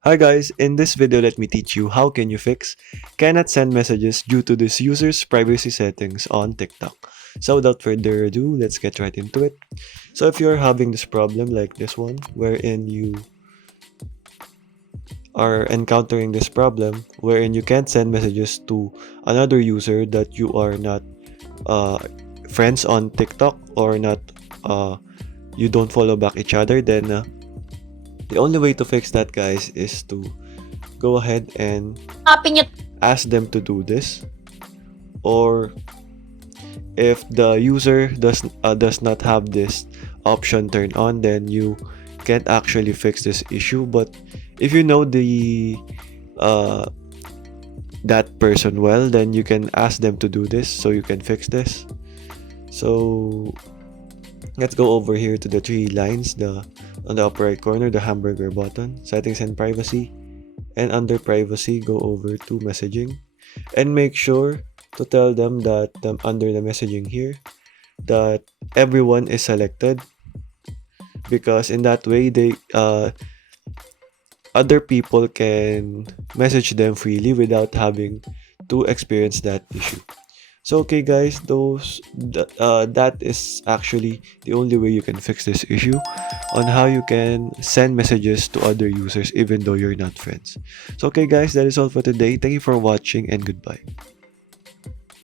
Hi guys, in this video let me teach you how can you fix cannot send messages due to this user's privacy settings on TikTok. So without further ado, let's get right into it. So if you're having this problem like this one, wherein you are encountering this problem, wherein you can't send messages to another user that you are not uh, friends on TikTok or not you don't follow back each other, then the only way to fix that guys is to go ahead and Hanapin niyo ask them to do this, or if the user does not have this option turned on, then you can't actually fix this issue. But if you know the uh, that person well, then you can ask them to do this so you can fix this. So let's go over here to the three lines, the on the upper right corner, the hamburger button, settings and privacy, and under privacy go over to messaging, and make sure to tell them that under the messaging here that everyone is selected, because in that way they other people can message them freely without having to experience that issue. So okay guys, that is actually the only way you can fix this issue on how you can send messages to other users even though you're not friends. So okay guys, that is all for today. Thank you for watching and goodbye.